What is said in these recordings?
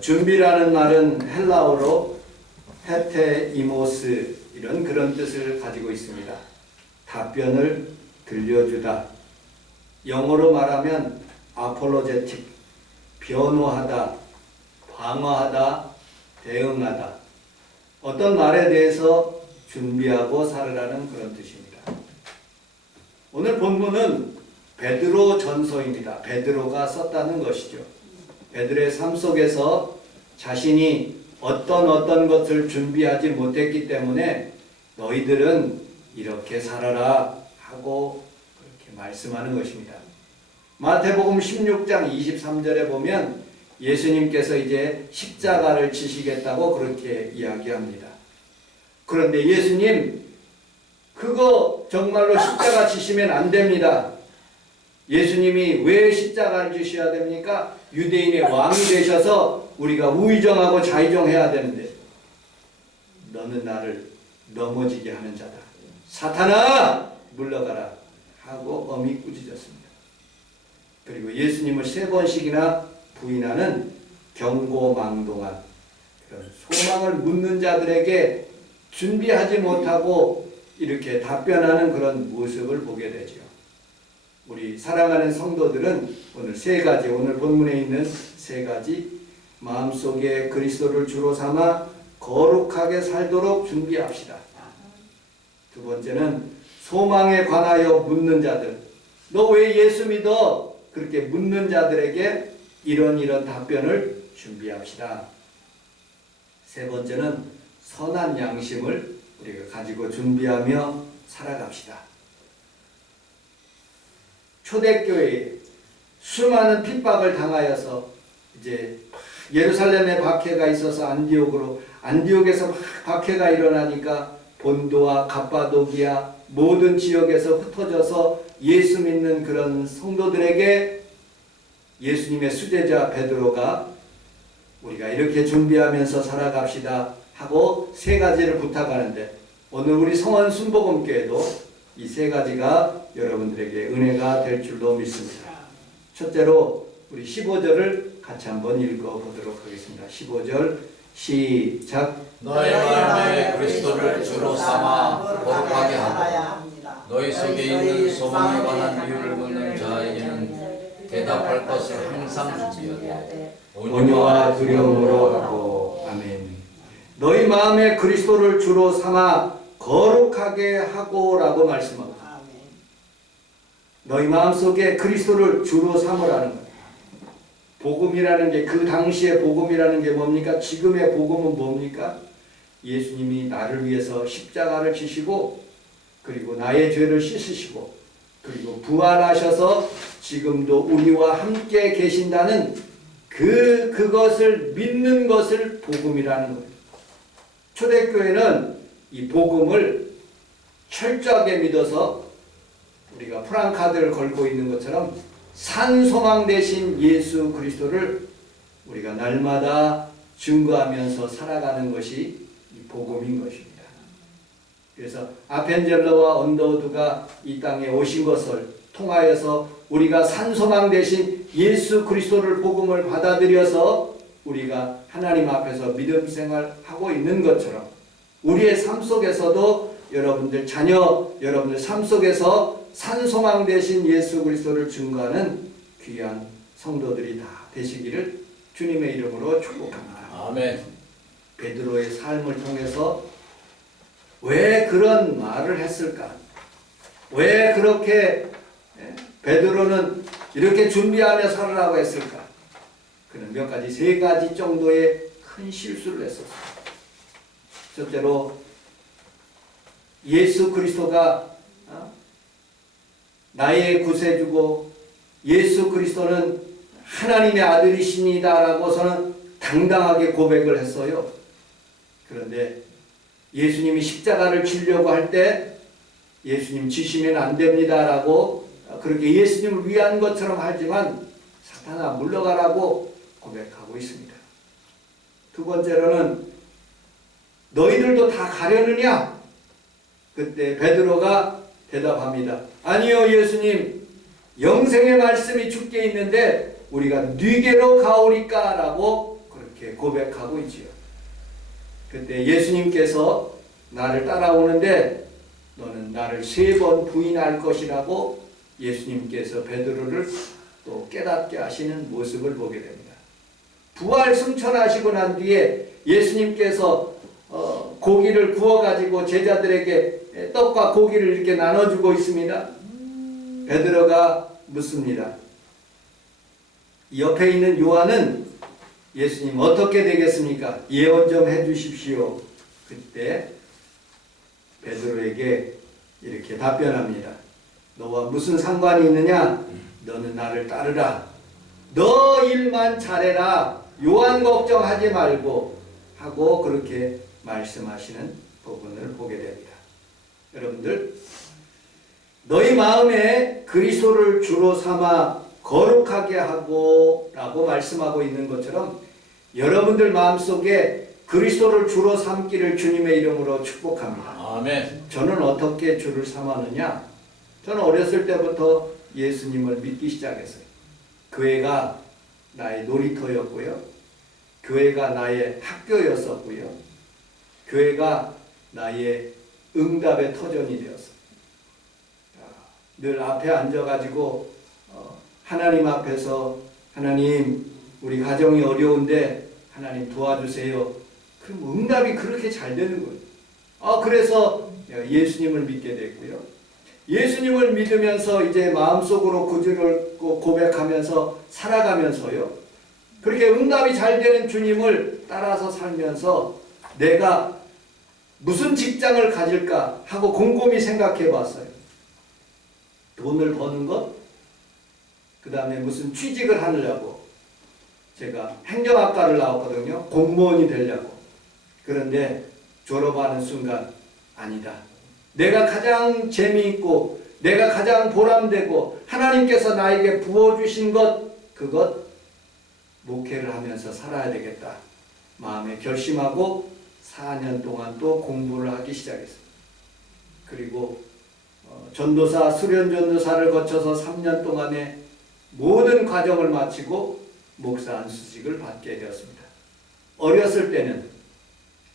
준비라는 말은 헬라어로 헤테이모스 이런 그런 뜻을 가지고 있습니다. 답변을 들려주다. 영어로 말하면 apologetic, 변호하다, 방어하다, 대응하다. 어떤 말에 대해서 준비하고 살으라는 그런 뜻입니다. 오늘 본문은 베드로 전서입니다. 베드로가 썼다는 것이죠. 베드로의 삶 속에서 자신이 어떤 것을 준비하지 못했기 때문에 너희들은 이렇게 살아라 하고 그렇게 말씀하는 것입니다. 마태복음 16장 23절에 보면 예수님께서 이제 십자가를 지시겠다고 그렇게 이야기합니다. 그런데 예수님, 그거 정말로 십자가 지시면 안 됩니다. 예수님이 왜 십자가를 지셔야 됩니까? 유대인의 왕이 되셔서 우리가 우의정하고 자의정해야 되는데 너는 나를 넘어지게 하는 자다. 사탄아 물러가라 하고 엄히 꾸짖었습니다. 그리고 예수님을 3번씩이나 부인하는 경고망동한 그런 소망을 묻는 자들에게 준비하지 못하고 이렇게 답변하는 그런 모습을 보게 되죠. 우리 사랑하는 성도들은 오늘 3가지, 오늘 본문에 있는 3가지 마음속에 그리스도를 주로 삼아 거룩하게 살도록 준비합시다. 2번째는 소망에 관하여 묻는 자들, 너 왜 예수 믿어? 그렇게 묻는 자들에게 이런 답변을 준비합시다. 3번째는 선한 양심을 우리가 가지고 준비하며 살아갑시다. 초대교회에 수많은 핍박을 당하여서 이제 예루살렘에 박해가 있어서 안디옥에서 막 박해가 일어나니까 본도와 갑바도기아 모든 지역에서 흩어져서 예수 믿는 그런 성도들에게 예수님의 수제자 베드로가 우리가 이렇게 준비하면서 살아갑시다 하고 3가지를 부탁하는데 오늘 우리 성원 순복음교회도 이 3가지가 여러분들에게 은혜가 될 줄로 믿습니다. 첫째로 우리 15절을 같이 한번 읽어보도록 하겠습니다. 15절 시작. 너희 마음에 그리스도를 주로 삼아 거룩하게 하고 너희 속에 있는 소망에 관한 이유를 묻는 자에게는 대답할 것을 항상 준비하되 온유와 두려움으로 하고. 아멘. 너희 마음에 그리스도를 주로 삼아 거룩하게 하고라고 말씀합니다. 너희 마음속에 그리스도를 주로 삼으라는 거예요. 복음이라는 게, 그 당시의 복음이라는 게 뭡니까? 지금의 복음은 뭡니까? 예수님이 나를 위해서 십자가를 지시고 그리고 나의 죄를 씻으시고 그리고 부활하셔서 지금도 우리와 함께 계신다는 그것을 믿는 것을 복음이라는 거예요. 초대교회는 이 복음을 철저하게 믿어서 우리가 프랑카드를 걸고 있는 것처럼 산소망 되신 예수 그리스도를 우리가 날마다 증거하면서 살아가는 것이 이 복음인 것입니다. 그래서 아펜젤러와 언더우드가 이 땅에 오신 것을 통하여서 우리가 산소망 되신 예수 그리스도를 복음을 받아들여서 우리가 하나님 앞에서 믿음 생활하고 있는 것처럼 우리의 삶 속에서도 여러분들 자녀, 여러분들 삶 속에서 산소망 되신 예수 그리스도를 증거하는 귀한 성도들이 다 되시기를 주님의 이름으로 축복합니다. 아멘. 베드로의 삶을 통해서 왜 그런 말을 했을까? 왜 그렇게 베드로는 이렇게 준비하며 살으라고 했을까? 그는 몇 가지, 3가지 정도의 큰 실수를 했었어요. 첫째로 예수 그리스도가 나의 구세주고 예수 그리스도는 하나님의 아들이십니다 라고서는 당당하게 고백을 했어요. 그런데 예수님이 십자가를 지려고 할 때 예수님 지시면 안 됩니다 라고 그렇게 예수님을 위한 것처럼 하지만 사탄아 물러가라고 고백하고 있습니다. 2번째로는 너희들도 다 가려느냐? 그때 베드로가 대답합니다. 아니요 예수님, 영생의 말씀이 주께 있는데 우리가 뉘게로 가오리까? 라고 그렇게 그렇게 고백하고 있지요. 그때 예수님께서 나를 따라오는데 너는 나를 3번 부인할 것이라고 예수님께서 베드로를 또 깨닫게 하시는 모습을 보게 됩니다. 부활 승천하시고 난 뒤에 예수님께서 고기를 구워가지고 제자들에게 떡과 고기를 이렇게 나눠주고 있습니다. 베드로가 묻습니다. 옆에 있는 요한은 예수님 어떻게 되겠습니까? 예언 좀 해주십시오. 그때 베드로에게 이렇게 답변합니다. 너와 무슨 상관이 있느냐? 너는 나를 따르라. 너 일만 잘해라. 요한 걱정하지 말고 하고 그렇게 말씀하시는 부분을 보게 됩니다. 여러분들, 너희 마음에 그리스도를 주로 삼아 거룩하게 하고 라고 말씀하고 있는 것처럼 여러분들 마음속에 그리스도를 주로 삼기를 주님의 이름으로 축복합니다. 아멘. 저는 어떻게 주를 삼았느냐? 저는 어렸을 때부터 예수님을 믿기 시작했어요. 교회가 나의 놀이터였고요. 교회가 나의 학교였었고요. 교회가 나의 응답의 터전이 되었어요. 늘 앞에 앉아가지고 하나님 앞에서 하나님 우리 가정이 어려운데 하나님 도와주세요. 그럼 응답이 그렇게 잘 되는 거예요. 그래서 예수님을 믿게 됐고요. 예수님을 믿으면서 이제 마음속으로 구주를 고백하면서 살아가면서요. 그렇게 응답이 잘 되는 주님을 따라서 살면서 내가 무슨 직장을 가질까 하고 곰곰이 생각해 봤어요. 돈을 버는 것, 그 다음에 무슨 취직을 하려고. 제가 행정학과를 나왔거든요. 공무원이 되려고. 그런데 졸업하는 순간 아니다. 내가 가장 재미있고 내가 가장 보람되고 하나님께서 나에게 부어주신 것, 그것 목회를 하면서 살아야 되겠다. 마음에 결심하고 4년 동안 또 공부를 하기 시작했습니다. 그리고 전도사, 수련전도사를 거쳐서 3년 동안의 모든 과정을 마치고 목사 안수직을 받게 되었습니다. 어렸을 때는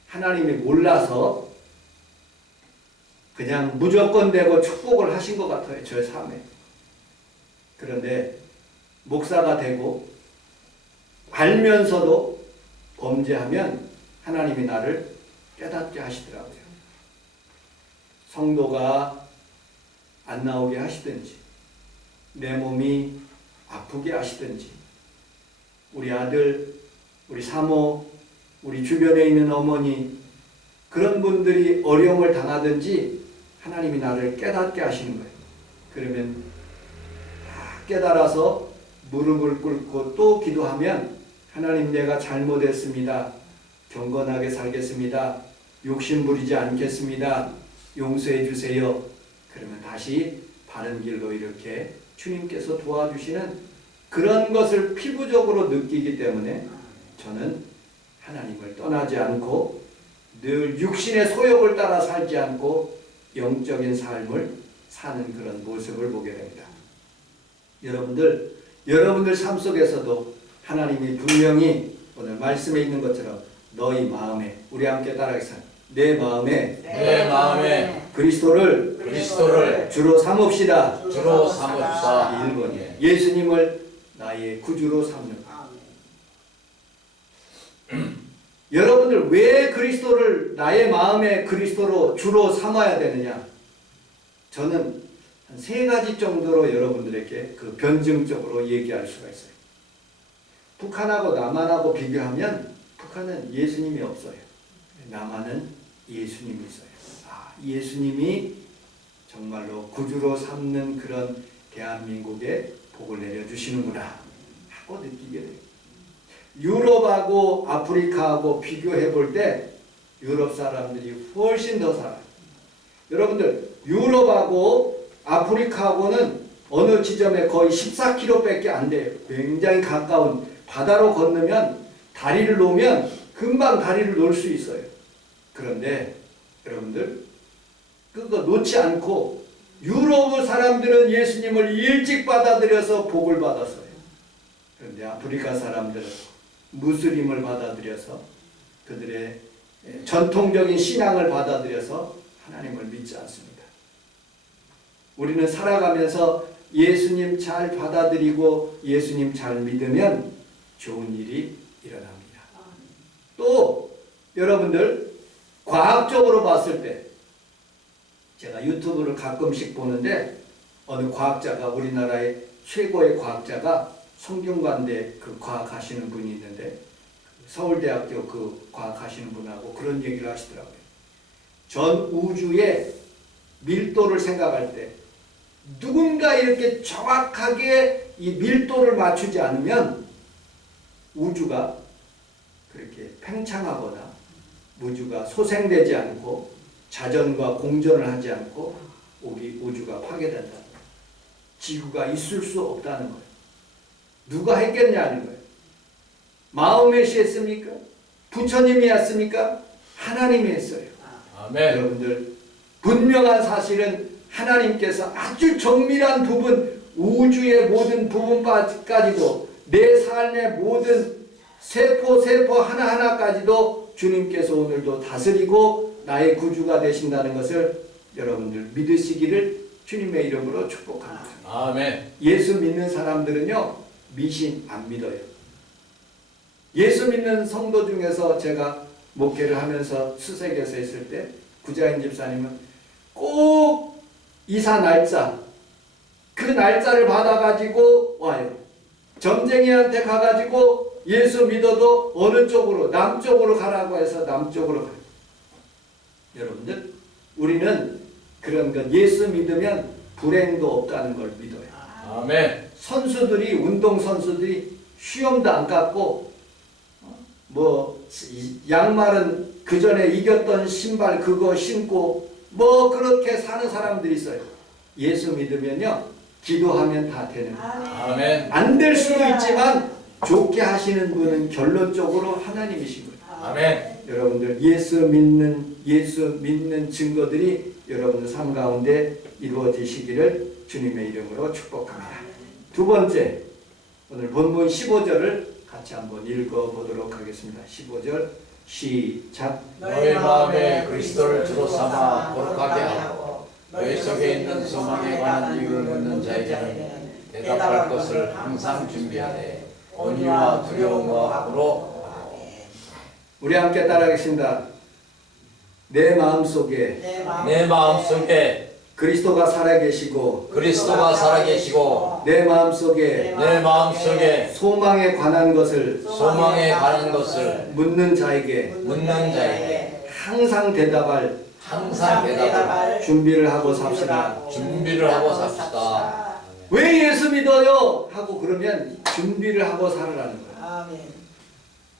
하나님이 몰라서 그냥 무조건 되고 축복을 하신 것 같아요. 저의 삶에. 그런데 목사가 되고 알면서도 범죄하면 하나님이 나를 깨닫게 하시더라고요. 성도가 안 나오게 하시든지 내 몸이 아프게 하시든지 우리 아들, 우리 사모, 우리 주변에 있는 어머니 그런 분들이 어려움을 당하든지 하나님이 나를 깨닫게 하시는 거예요. 그러면 다 깨달아서 무릎을 꿇고 또 기도하면 하나님 내가 잘못했습니다. 경건하게 살겠습니다. 욕심 부리지 않겠습니다. 용서해 주세요. 그러면 다시 바른 길로 이렇게 주님께서 도와주시는 그런 것을 피부적으로 느끼기 때문에 저는 하나님을 떠나지 않고 늘 육신의 소욕을 따라 살지 않고 영적인 삶을 사는 그런 모습을 보게 됩니다. 여러분들 삶 속에서도 하나님이 분명히 오늘 말씀에 있는 것처럼 너희 마음에, 우리 함께 따라하겠습니다. 내 마음에 그리스도를 주로 삼읍시다. 주로 삼읍시다. 1번이에요. 예수님을 나의 구주로 삼는. 여러분들 왜 그리스도를 나의 마음에 그리스도로 주로 삼아야 되느냐? 저는 한 3가지 정도로 여러분들에게 그 변증적으로 얘기할 수가 있어요. 북한하고 남한하고 비교하면 북한은 예수님이 없어요. 남한은 예수님이 있어요. 예수님이 정말로 구주로 삼는 그런 대한민국에 복을 내려주시는구나 하고 느끼게 돼요. 유럽하고 아프리카하고 비교해 볼 때 유럽 사람들이 훨씬 더 살아요. 여러분들 유럽하고 아프리카하고는 어느 지점에 거의 14km밖에 안 돼요. 굉장히 가까운 바다로 건너면 다리를 놓으면 금방 다리를 놓을 수 있어요. 그런데 여러분들 그거 놓지 않고 유럽 사람들은 예수님을 일찍 받아들여서 복을 받았어요. 그런데 아프리카 사람들은 무슬림을 받아들여서 그들의 전통적인 신앙을 받아들여서 하나님을 믿지 않습니다. 우리는 살아가면서 예수님 잘 받아들이고 예수님 잘 믿으면 좋은 일이 일어납니다. 또 여러분들 과학적으로 봤을 때 제가 유튜브를 가끔씩 보는데 어느 과학자가 우리나라의 최고의 과학자가 성균관대 그 과학하시는 분이 있는데 서울대학교 그 과학하시는 분하고 그런 얘기를 하시더라고요. 전 우주의 밀도를 생각할 때 누군가 이렇게 정확하게 이 밀도를 맞추지 않으면 우주가 그렇게 팽창하거나 우주가 소생되지 않고 자전과 공전을 하지 않고 우주가 파괴된다. 지구가 있을 수 없다는 거예요. 누가 했겠냐는 거예요. 마호메시 했습니까? 부처님이 했습니까? 하나님이 했어요. 아멘. 여러분들 분명한 사실은 하나님께서 아주 정밀한 부분, 우주의 모든 부분까지도 내 삶의 모든 세포 하나하나까지도 주님께서 오늘도 다스리고 나의 구주가 되신다는 것을 여러분들 믿으시기를 주님의 이름으로 축복합니다. 아멘. 예수 믿는 사람들은요, 미신 안 믿어요. 예수 믿는 성도 중에서 제가 목회를 하면서 수색에서 있을 때 구자인 집사님은 꼭 이사 날짜, 그 날짜를 받아가지고 와요. 점쟁이한테 가가지고 예수 믿어도 어느 쪽으로, 남쪽으로 가라고 해서 남쪽으로 가요. 여러분들, 우리는 그런 것, 예수 믿으면 불행도 없다는 걸 믿어요. 아멘. 선수들이, 운동선수들이 시험도 안 갖고, 양말은 그 전에 이겼던 신발 그거 신고, 그렇게 사는 사람들이 있어요. 예수 믿으면요, 기도하면 다 되는 거예요. 아멘. 안 될 수도 있지만, 좋게 하시는 분은 결론적으로 하나님이신 거예요. 아멘. 여러분들, 예수 믿는 증거들이 여러분들 삶 가운데 이루어지시기를 주님의 이름으로 축복합니다. 두 번째, 오늘 본문 15절을 같이 한번 읽어보도록 하겠습니다. 15절 시작. 너희 마음에 그리스도를 주로 삼아 거룩하게 하고 너희 속에 있는 소망에 관한 이유를 묻는 자에게는 대답할 것을 항상 준비하되 온유와 두려움과 함으로. 우리 함께 따라하겠습니다. 내 마음속에 내 마음속에 그리스도가 살아계시고 내 마음속에 소망에 관한 것을 묻는 자에게 항상 대답할 준비를 하고 삽시다. 왜 예수 믿어요? 하고 그러면 준비를 하고 살으라는 거예요.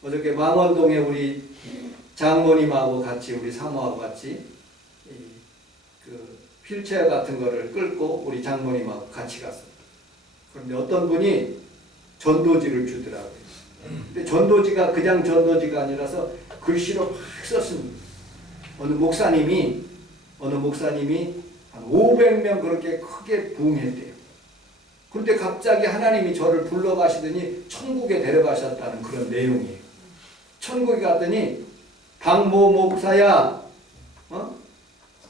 어저께 망원동에 우리 장모님하고 같이, 우리 사모하고 같이 그 휠체어 같은 거를 끌고 우리 장모님하고 같이 갔어요. 그런데 어떤 분이 전도지를 주더라고요. 근데 전도지가 그냥 전도지가 아니라서 글씨로 막 썼습니다. 어느 목사님이 한 500명 그렇게 크게 부흥했대요. 그런데 갑자기 하나님이 저를 불러가시더니 천국에 데려가셨다는 그런 내용이에요. 천국에 갔더니 박모 목사야,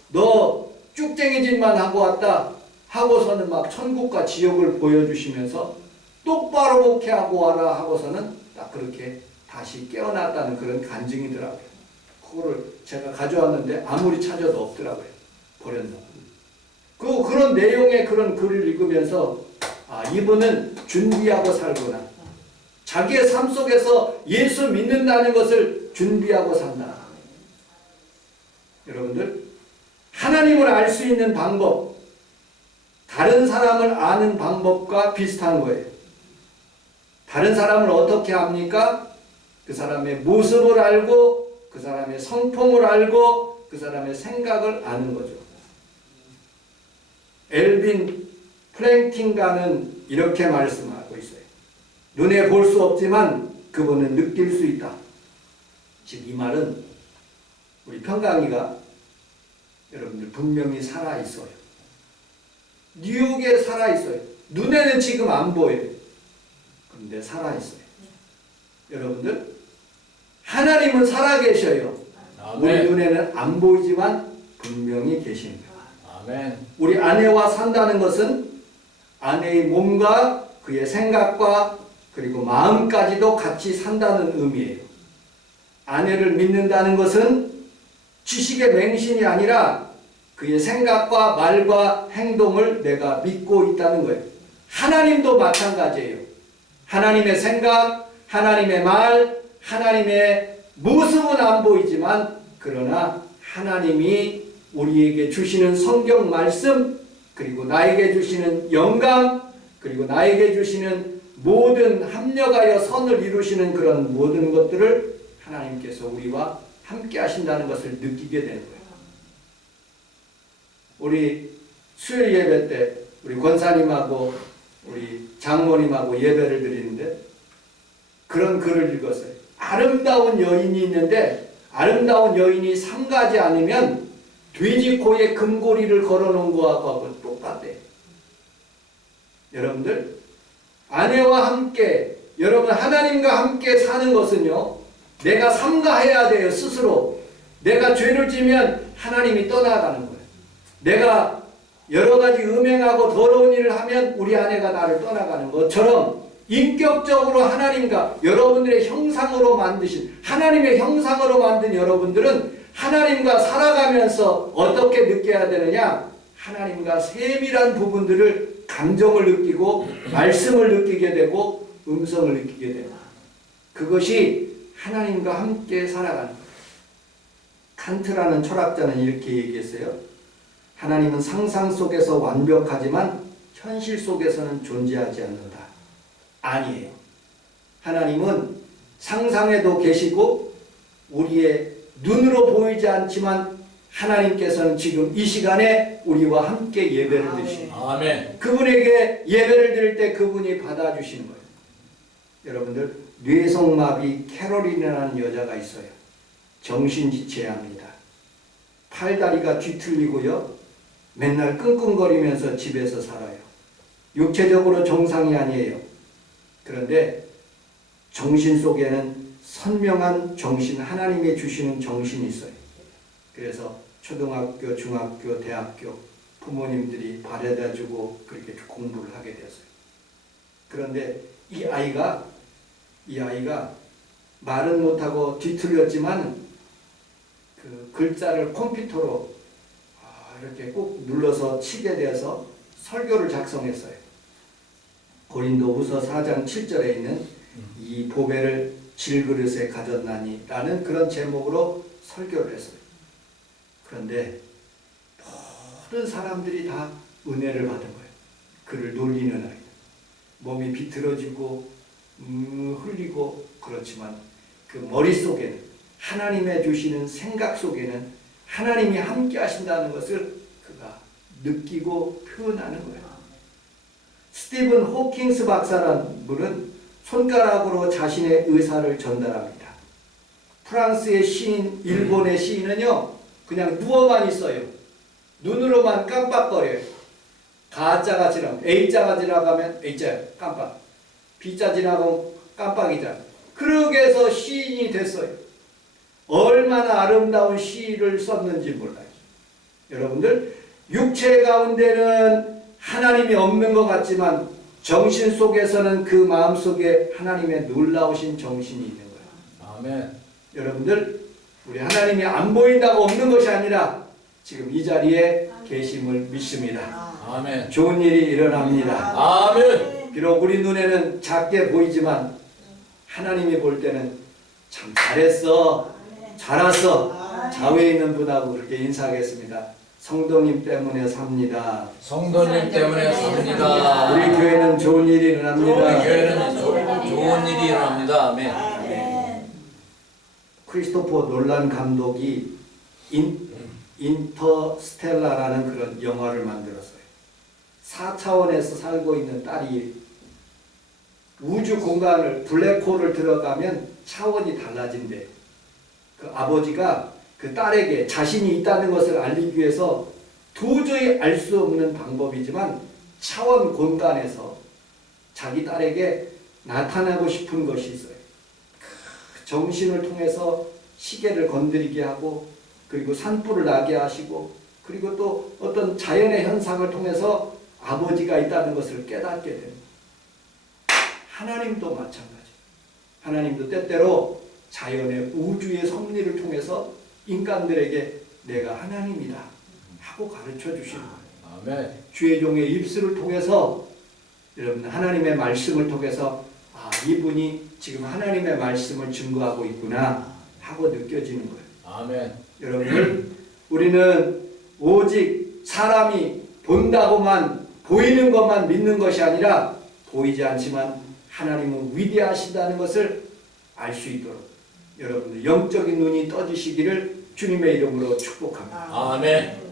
너 쭉쟁이 짓만 하고 왔다 하고서는 막 천국과 지옥을 보여주시면서 똑바로 목회하고 와라 하고서는 딱 그렇게 다시 깨어났다는 그런 간증이더라고요. 그거를 제가 가져왔는데 아무리 찾아도 없더라고요. 버렸나. 그런 내용의 그런 글을 읽으면서 이분은 준비하고 살구나. 자기의 삶 속에서 예수 믿는다는 것을 준비하고 산다. 여러분들, 하나님을 알 수 있는 방법, 다른 사람을 아는 방법과 비슷한 거예요. 다른 사람을 어떻게 압니까? 그 사람의 모습을 알고, 그 사람의 성품을 알고, 그 사람의 생각을 아는 거죠. 엘빈 프랭킹가는 이렇게 말씀하고 있어요. 눈에 볼 수 없지만 그분은 느낄 수 있다. 즉, 이 말은 우리 평강이가 여러분들 분명히 살아있어요. 뉴욕에 살아있어요. 눈에는 지금 안 보여요. 그런데 살아있어요. 여러분들, 하나님은 살아계셔요. 우리 아멘. 눈에는 안 보이지만 분명히 계십니다. 아멘. 우리 아내와 산다는 것은 아내의 몸과 그의 생각과 그리고 마음까지도 같이 산다는 의미예요. 아내를 믿는다는 것은 지식의 맹신이 아니라 그의 생각과 말과 행동을 내가 믿고 있다는 거예요. 하나님도 마찬가지예요. 하나님의 생각, 하나님의 말, 하나님의 모습은 안 보이지만 그러나 하나님이 우리에게 주시는 성경 말씀, 그리고 나에게 주시는 영감, 그리고 나에게 주시는 모든 합력하여 선을 이루시는 그런 모든 것들을 하나님께서 우리와 함께 하신다는 것을 느끼게 되는 거예요. 우리 수요일 예배 때 우리 권사님하고 우리 장모님하고 예배를 드리는데 그런 글을 읽었어요. 아름다운 여인이 있는데 아름다운 여인이 삼가지 않으면 돼지 코에 금고리를 걸어놓은 거하고 똑같대. 여러분들, 아내와 함께, 여러분 하나님과 함께 사는 것은요, 내가 삼가해야 돼요. 스스로 내가 죄를 지면 하나님이 떠나가는 거예요. 내가 여러 가지 음행하고 더러운 일을 하면 우리 아내가 나를 떠나가는 것처럼 인격적으로 하나님과 여러분들의 형상으로 만드신, 하나님의 형상으로 만든 여러분들은 하나님과 살아가면서 어떻게 느껴야 되느냐? 하나님과 세밀한 부분들을 감정을 느끼고 말씀을 느끼게 되고 음성을 느끼게 됩니다. 그것이 하나님과 함께 살아가는 거예요. 칸트라는 철학자는 이렇게 얘기했어요. 하나님은 상상 속에서 완벽하지만 현실 속에서는 존재하지 않는다. 아니에요. 하나님은 상상에도 계시고 우리의 눈으로 보이지 않지만 하나님께서는 지금 이 시간에 우리와 함께 예배를 드리십니다. 아멘. 그분에게 예배를 드릴 때 그분이 받아주시는 거예요. 여러분들, 뇌성마비 캐롤린이라는 여자가 있어요. 정신지체합니다. 팔다리가 뒤틀리고요. 맨날 끙끙거리면서 집에서 살아요. 육체적으로 정상이 아니에요. 그런데 정신 속에는 선명한 정신, 하나님이 주시는 정신이 있어요. 그래서 초등학교, 중학교, 대학교 부모님들이 바래다주고 그렇게 공부를 하게 됐어요. 그런데 이 아이가 말은 못하고 뒤틀렸지만 그 글자를 컴퓨터로 이렇게 꾹 눌러서 치게 되어서 설교를 작성했어요. 고린도후서 4장 7절에 있는 이 보배를 질그릇에 가졌나니 라는 그런 제목으로 설교를 했어요. 그런데 모든 사람들이 다 은혜를 받은 거예요. 그를 놀리는 아이. 몸이 비틀어지고 흘리고 그렇지만 그 머릿속에는 하나님의 주시는 생각 속에는 하나님이 함께 하신다는 것을 그가 느끼고 표현하는 거예요. 스티븐 호킹스 박사라는 분은 손가락으로 자신의 의사를 전달합니다. 프랑스의 시인, 일본의 시인은요, 그냥 누워만 있어요. 눈으로만 깜빡거려요. 가자가 지나가면, A자가 지나가면 A자 깜빡, B자 지나가면 깜빡이자. 그러게 해서 시인이 됐어요. 얼마나 아름다운 시를 썼는지 몰라요. 여러분들, 육체 가운데는 하나님이 없는 것 같지만 정신 속에서는 그 마음 속에 하나님의 놀라우신 정신이 있는 거예요. 아멘. 여러분들, 우리 하나님이 안 보인다고 없는 것이 아니라 지금 이 자리에 계심을 믿습니다. 아멘. 좋은 일이 일어납니다. 아멘. 비록 우리 눈에는 작게 보이지만 하나님이 볼 때는 참 잘했어, 잘했어, 좌우에 있는 분하고 그렇게 인사하겠습니다. 성도님 때문에 삽니다. 성도님 때문에 삽니다. 우리 교회는 좋은 일이 일어납니다. 우리 교회는 좋은 일이 일어납니다. 아멘. 크리스토퍼 놀란 감독이 인터스텔라라는 그런 영화를 만들었어요. 4차원에서 살고 있는 딸이 우주 공간을 블랙홀을 들어가면 차원이 달라진대. 그 아버지가 그 딸에게 자신이 있다는 것을 알리기 위해서 도저히 알 수 없는 방법이지만 차원 공간에서 자기 딸에게 나타나고 싶은 것이 있어요. 정신을 통해서 시계를 건드리게 하고 그리고 산불을 나게 하시고 그리고 또 어떤 자연의 현상을 통해서 아버지가 있다는 것을 깨닫게 됩니다. 하나님도 마찬가지. 하나님도 때때로 자연의 우주의 섭리를 통해서 인간들에게 내가 하나님이다 하고 가르쳐 주시는 거예요. 아멘. 주의 종의 입술을 통해서 여러분 하나님의 말씀을 통해서 아 이분이 지금 하나님의 말씀을 증거하고 있구나 하고 느껴지는 거예요. 아멘. 여러분들 우리는 오직 사람이 본다고만 보이는 것만 믿는 것이 아니라 보이지 않지만 하나님은 위대하시다는 것을 알 수 있도록 여러분들 영적인 눈이 떠지시기를 주님의 이름으로 축복합니다. 아멘.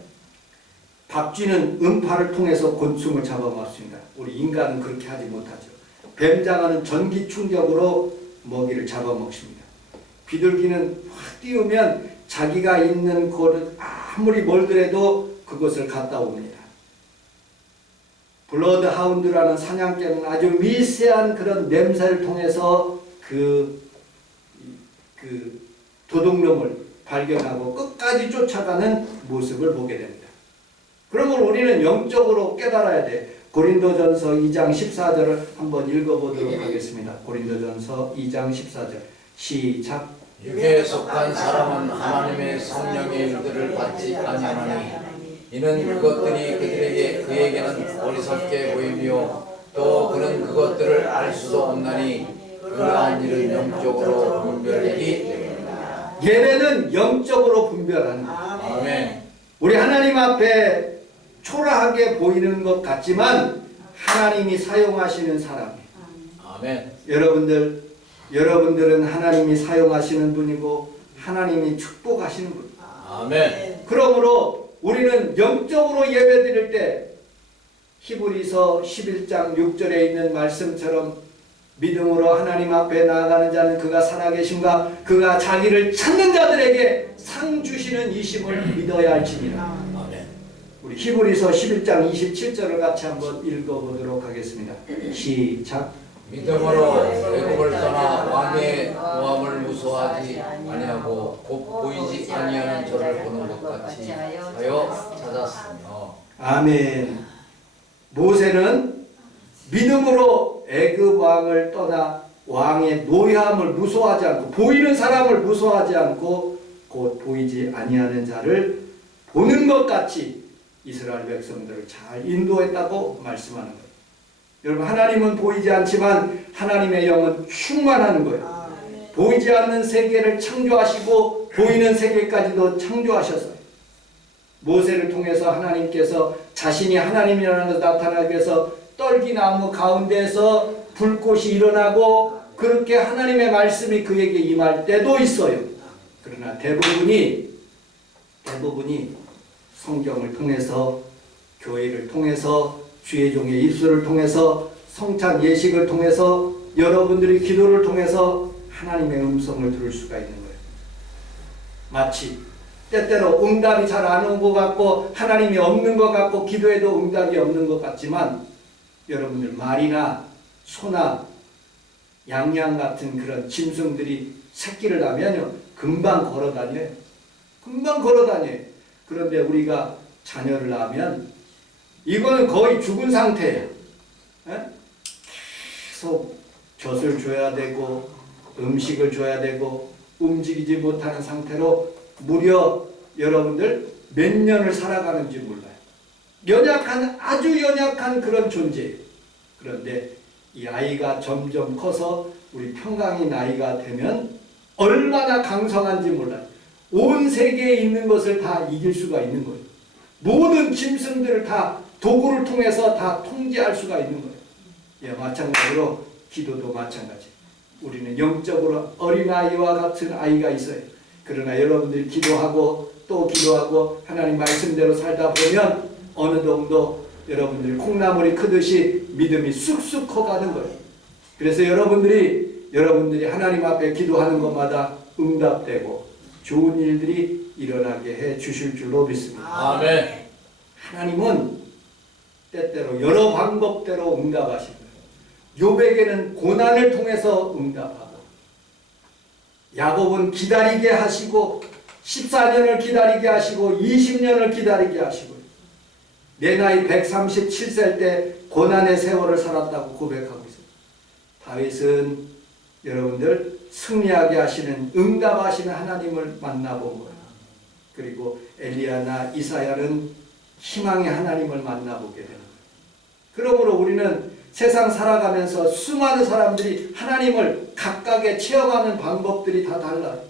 박쥐는 음파를 통해서 곤충을 잡아먹습니다. 우리 인간은 그렇게 하지 못하죠. 뱀장어는 전기 충격으로 먹이를 잡아먹습니다. 비둘기는 확 띄우면 자기가 있는 곳을 아무리 멀더라도 그것을 갔다 옵니다. 블러드 하운드라는 사냥개는 아주 미세한 그런 냄새를 통해서 그 도둑놈을 발견하고 끝까지 쫓아가는 모습을 보게 됩니다. 그러면 우리는 영적으로 깨달아야 돼. 고린도전서 2장 14절을 한번 읽어보도록 하겠습니다. 고린도전서 2장 14절 시작. 육에 속한 사람은 하나님의 성령의 일들을 받지 아니하나니 이는 그것들이 그에게는 어리석게 보이며 또 그는 그것들을 알 수도 없나니 그러한 일은 영적으로 분별되기 때문이다. 예배는 영적으로 분별하는 거예요. 아멘. 우리 하나님 앞에 초라하게 보이는 것 같지만 하나님이 사용하시는 사람이에요. 아멘. 여러분들은 하나님이 사용하시는 분이고 하나님이 축복하시는 분이에요. 아멘. 그러므로 우리는 영적으로 예배드릴 때 히브리서 11장 6절에 있는 말씀처럼 믿음으로 하나님 앞에 나아가는 자는 그가 살아계심과 그가 자기를 찾는 자들에게 상 주시는 이심을 믿어야 할지니라. 아멘. 우리 히브리서 11장 27절을 같이 한번 읽어보도록 하겠습니다. 시작. 믿음으로 애굽을 떠나 왕의 모함을 무서워하지 아니하고 곧 보이지 아니하는 저를 보는 것 같이 하여 찾았으며. 아멘. 모세는 믿음으로 애굽 왕을 떠나 왕의 노예함을 무서워하지 않고 보이는 사람을 무서워하지 않고 곧 보이지 아니하는 자를 보는 것 같이 이스라엘 백성들을 잘 인도했다고 말씀하는 거예요. 여러분 하나님은 보이지 않지만 하나님의 영은 충만하는 거예요. 보이지 않는 세계를 창조하시고 보이는 세계까지도 창조하셨어요. 모세를 통해서 하나님께서 자신이 하나님이라는 것을 나타나기 위해서 떨기나무 가운데서 불꽃이 일어나고 그렇게 하나님의 말씀이 그에게 임할 때도 있어요. 그러나 대부분이 성경을 통해서 교회를 통해서 주의 종의 입술을 통해서 성찬 예식을 통해서 여러분들이 기도를 통해서 하나님의 음성을 들을 수가 있는 거예요. 마치 때때로 응답이 잘 안 온 것 같고 하나님이 없는 것 같고 기도해도 응답이 없는 것 같지만 여러분들 말이나 소나 양양 같은 그런 짐승들이 새끼를 낳으면요 금방 걸어다녀요. 금방 걸어다녀요. 그런데 우리가 자녀를 낳으면 이거는 거의 죽은 상태예요. 계속 젖을 줘야 되고 음식을 줘야 되고 움직이지 못하는 상태로 무려 여러분들 몇 년을 살아가는지 몰라요. 아주 연약한 그런 존재예요. 그런데 이 아이가 점점 커서 우리 평강이 나이가 되면 얼마나 강성한지 몰라요. 온 세계에 있는 것을 다 이길 수가 있는 거예요. 모든 짐승들을 다 도구를 통해서 다 통제할 수가 있는 거예요. 예, 마찬가지로 기도도 마찬가지. 우리는 영적으로 어린아이와 같은 아이가 있어요. 그러나 여러분들이 기도하고 또 기도하고 하나님 말씀대로 살다 보면 어느 정도 여러분들이 콩나물이 크듯이 믿음이 쑥쑥 커가는 거예요. 그래서 여러분들이 하나님 앞에 기도하는 것마다 응답되고 좋은 일들이 일어나게 해 주실 줄로 믿습니다. 아멘. 하나님은 때때로 여러 방법대로 응답하십니다. 욥에게는 고난을 통해서 응답하고 야곱은 기다리게 하시고 14년을 기다리게 하시고 20년을 기다리게 하시고 내 나이 137세 때 고난의 세월을 살았다고 고백하고 있습니다. 다윗은 여러분들 승리하게 하시는 응답하시는 하나님을 만나본 거예요. 그리고 엘리야나 이사야는 희망의 하나님을 만나보게 되는 거예요. 그러므로 우리는 세상 살아가면서 수많은 사람들이 하나님을 각각의 체험하는 방법들이 다 달라요.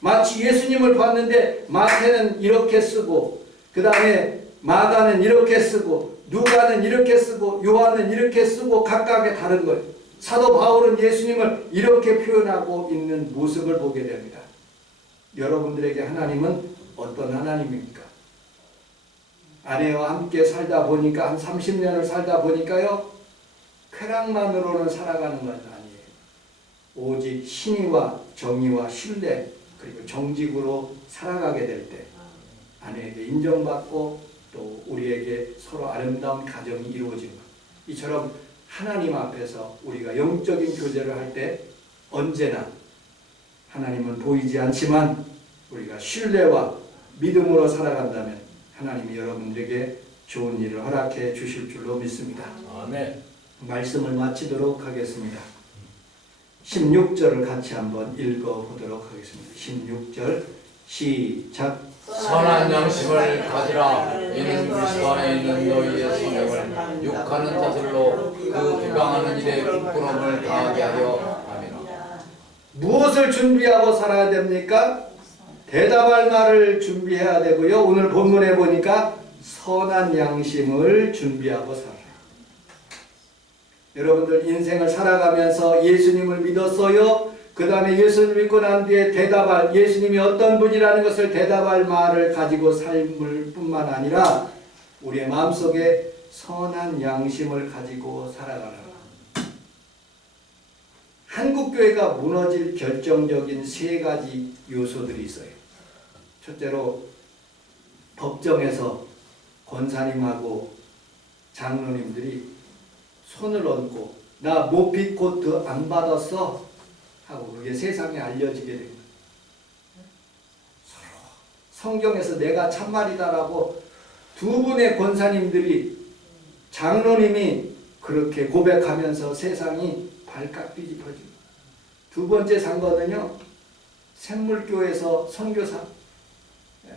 마치 예수님을 봤는데 마태는 이렇게 쓰고 그 다음에 마가는 이렇게 쓰고 누가는 이렇게 쓰고 요한은 이렇게 쓰고 각각의 다른 거예요. 사도 바울은 예수님을 이렇게 표현하고 있는 모습을 보게 됩니다. 여러분들에게 하나님은 어떤 하나님입니까? 아내와 함께 살다 보니까 한 30년을 살다 보니까요, 쾌락만으로는 살아가는 건 아니에요. 오직 신의와 정의와 신뢰 그리고 정직으로 살아가게 될 때 아내에게 인정받고 또 우리에게 서로 아름다운 가정이 이루어지는 것. 이처럼 하나님 앞에서 우리가 영적인 교제를 할 때 언제나 하나님은 보이지 않지만 우리가 신뢰와 믿음으로 살아간다면 하나님이 여러분들에게 좋은 일을 허락해 주실 줄로 믿습니다. 아멘. 말씀을 마치도록 하겠습니다. 16절을 같이 한번 읽어보도록 하겠습니다. 16절 시작. 선한 양심을 가지라. 이는 그리스도 안에 있는 너희의 성령을 욕하는 자들로 그 비방하는 일에 부끄러움을 당하게 하려 함이라. 무엇을 준비하고 살아야 됩니까? 대답할 말을 준비해야 되고요. 오늘 본문에 보니까 선한 양심을 준비하고 살아요. 여러분들 인생을 살아가면서 예수님을 믿었어요? 그 다음에 예수님 믿고 난 뒤에 대답할, 예수님이 어떤 분이라는 것을 대답할 말을 가지고 삶을 뿐만 아니라 우리의 마음속에 선한 양심을 가지고 살아가라. 한국교회가 무너질 결정적인 세 가지 요소들이 있어요. 첫째로 법정에서 권사님하고 장로님들이 손을 얹고 나 모피 코트 안 받았어 하고 그게 세상에 알려지게 된 거예요. 서로 성경에서 내가 참말이다라고 두 분의 권사님들이 장로님이 그렇게 고백하면서 세상이 발칵 뒤집어지고 두 번째 상거는요. 샘물교에서 선교사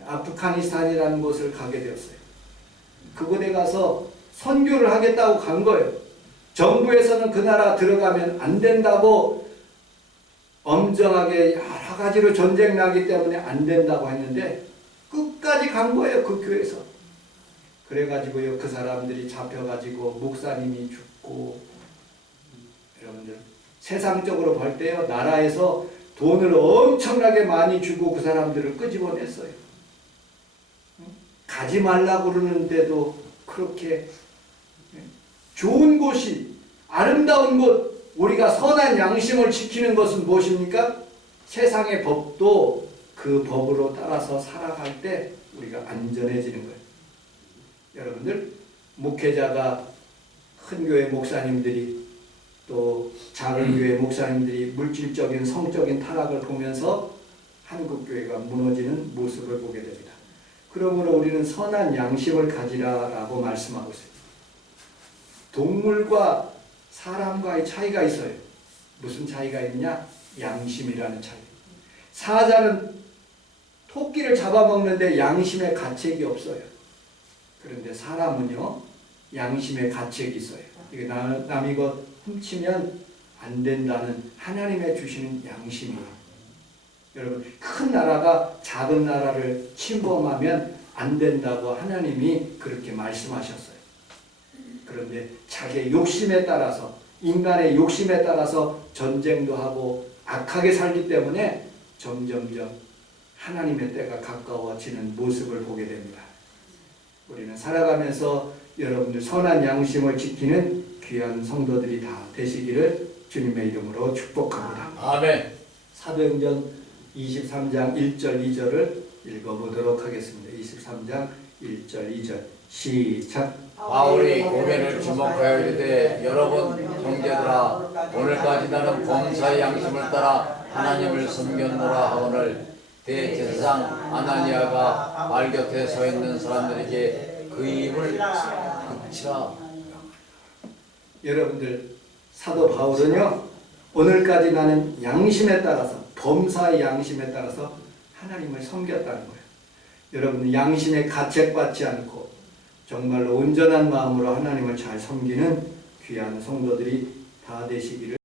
아프가니스탄이라는 곳을 가게 되었어요. 그곳에 가서 선교를 하겠다고 간 거예요. 정부에서는 그 나라 들어가면 안 된다고 엄정하게 여러 가지로 전쟁 나기 때문에 안 된다고 했는데 끝까지 간 거예요. 그 교회에서. 그래가지고요 그 사람들이 잡혀가지고 목사님이 죽고 여러분들 세상적으로 볼 때요 나라에서 돈을 엄청나게 많이 주고 그 사람들을 끄집어냈어요. 가지 말라고 그러는데도 그렇게 좋은 곳이 아름다운 곳 우리가 선한 양심을 지키는 것은 무엇입니까? 세상의 법도 그 법으로 따라서 살아갈 때 우리가 안전해지는 거예요. 여러분들 목회자가 큰 교회 목사님들이 또 작은 교회 목사님들이 물질적인 성적인 타락을 보면서 한국 교회가 무너지는 모습을 보게 됩니다. 그러므로 우리는 선한 양심을 가지라라고 말씀하고 있어요. 동물과 사람과의 차이가 있어요. 무슨 차이가 있냐? 양심이라는 차이. 사자는 토끼를 잡아먹는데 양심의 가책이 없어요. 그런데 사람은요 양심의 가책이 있어요. 이게 남이 것 훔치면 안 된다는 하나님의 주시는 양심이에요. 여러분 큰 나라가 작은 나라를 침범하면 안 된다고 하나님이 그렇게 말씀하셨어요. 그런데 자기의 욕심에 따라서 인간의 욕심에 따라서 전쟁도 하고 악하게 살기 때문에 점점점 하나님의 때가 가까워지는 모습을 보게 됩니다. 우리는 살아가면서 여러분들 선한 양심을 지키는 귀한 성도들이 다 되시기를 주님의 이름으로 축복합니다. 아멘. 사도행전 23장 1절 2절을 읽어보도록 하겠습니다. 23장 1절 2절 시작. 바울이 고개를 주목하여 이르되 여러분 형제들아 오늘까지 나는 범사의 양심을 따라 하나님을 섬겼노라 하거늘 대제사장 아나니아가 말 곁에 서 있는 사람들에게 그 입을 그치라. 여러분들, 사도 바울은요, 오늘까지 나는 양심에 따라서, 범사의 양심에 따라서 하나님을 섬겼다는 거예요. 여러분, 양심에 가책받지 않고 정말로 온전한 마음으로 하나님을 잘 섬기는 귀한 성도들이 다 되시기를